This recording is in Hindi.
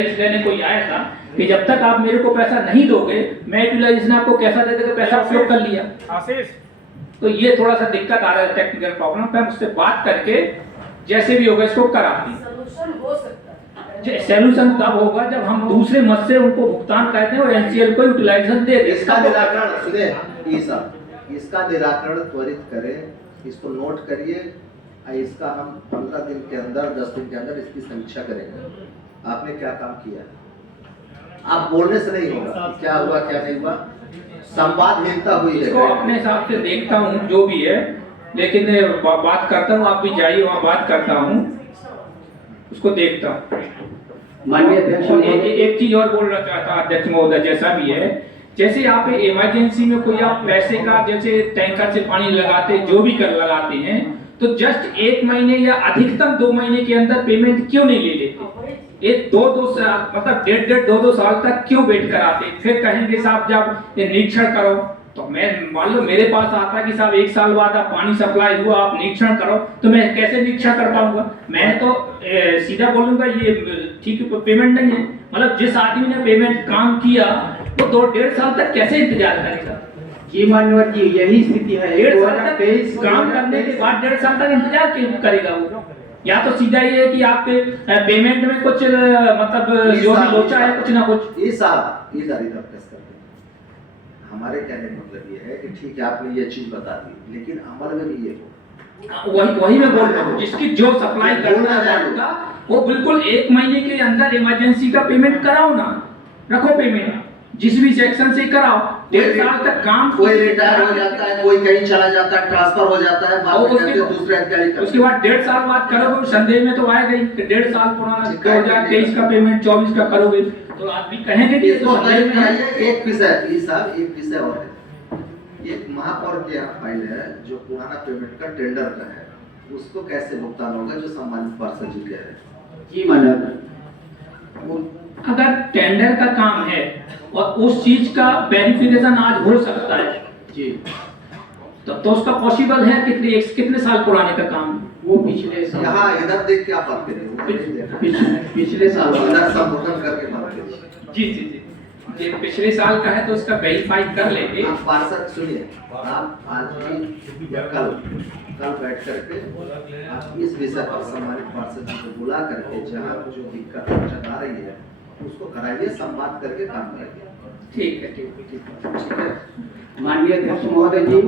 लेने कोई आया था कि जब तक आप मेरे को पैसा नहीं दोगे मैं यूटिलाइजेशन आपको कैसा दे देगा, पैसा उपयोग कर लिया। आशीष, तो ये थोड़ा सा दिक्कत आ रहा है, टेक्निकल प्रॉब्लम पे हम उससे बात करके जैसे भी होगा इसको कराती। सॉल्यूशन हो सकता है। सॉल्यूशन तब होगा जब हम दूसरे मत से उनको भुगतान करते हैं और एनसीएल को यूटिलाइजेशन दे दे। इसका निराकरण सुने, इसका निराकरण त्वरित करें, इसको नोट करिए। इसका हम 15 दिन के अंदर 10 दिन के अंदर इसकी समीक्षा करेंगे। आपने क्या काम किया, आप बोलने से नहीं होगा क्या हुआ क्या नहीं हुआ, संवादहीनता हुई है। इसको अपने हिसाब से देखता हूँ जो भी है, लेकिन बात करता हूँ, आप भी जाइए वहाँ बात करता हूँ, उसको देखता हूँ। माननीय अध्यक्ष, एक चीज और बोलना चाहता अध्यक्ष महोदय, जैसा भी है, जैसे आप इमरजेंसी में कोई आप पैसे का जैसे टैंकर से पानी लगाते जो भी कर लगाते हैं तो जस्ट 1 महीने या अधिकतम 2 महीने के अंदर पेमेंट क्यों नहीं ले लेते? एक दो साल मतलब डेढ़ दो साल तक क्यों वेट कराते? फिर कहेंगे साहब जब ये निरीक्षण करो, तो मैं मान लो मेरे पास आता कि साहब 1 साल बाद आप पानी सप्लाई हुआ आप निरीक्षण करो, तो मैं कैसे निरीक्षण कर पाऊंगा? मैं तो सीधा बोलूंगा ये ठीक है पेमेंट नहीं है। मतलब जिस आदमी ने पेमेंट काम किया वो 2-1.5 साल तक कैसे इंतजार करेगा? जी मान्यवर जी, यही स्थिति है। 1.5 साल तक काम करने के बाद 1.5 साल तक इंतजार क्यों करेगा वो? या तो सीधा ये है कि आपके पेमेंट में कुछ मतलब जो भी लोचा है कुछ ना कुछ। ये साहब ये जारी प्रेस करते हैं। हमारे कहने का मतलब ये है कि ठीक है आपने ये चीज बता दी, लेकिन अमल में भी ये हो। वही मैं बोल रहा हूँ, जिसकी जो सप्लाई करना चाहूंगा वो बिल्कुल 1 महीने के अंदर इमरजेंसी का पेमेंट कराओ ना, रखो पेमेंट जिस भी सेक्शन से कराओ। 1.5 साल तक काम, कोई रिटायर हो जाता है, कोई कहीं चला जाता है, ट्रांसफर हो जाता है, बाद में कहते हैं दूसरे अधिकारी का। उसके बाद 1.5 साल बाद करोगे, संदेह में तो आएगा ही कि 1.5 साल पुराना 2023 का पेमेंट 24 का करोगे, तो आदमी कहेंगे कि इसको संदेह में है। एक विषय ये साहब एक विषय और है, एक महापौर के यहाँ फाइल है जो पुराना पेमेंट का टेंडर का है, उसको कैसे भुगतान होगा जो सम्मानित पार्षद जी कह रहे हैं? जी मान्यवर, अगर टेंडर का काम है और उस चीज का वेरिफिकेशन आज हो सकता है जी, तो उसका पॉसिबल है कितने साल पुराने का काम? वो पिछले साल, यहाँ इधर देख के आप बात करिए, पिछले साल इधर संबोधन करके बात करिए। जी जी जी, ये पिछले साल का है तो उसका वेरीफाई कर लेंगे। आप पार्षद सुनिए, आप आज भी या कल बैठ करके आप इस विषय पर सम्मानित पार्षद जी को बुला करके जहाँ जो दिक्कत आ रही है उसको कराइए, संवाद करके काम करिए। ठीक है ठीक है ठीक है। माननीय अध्यक्ष महोदय जी,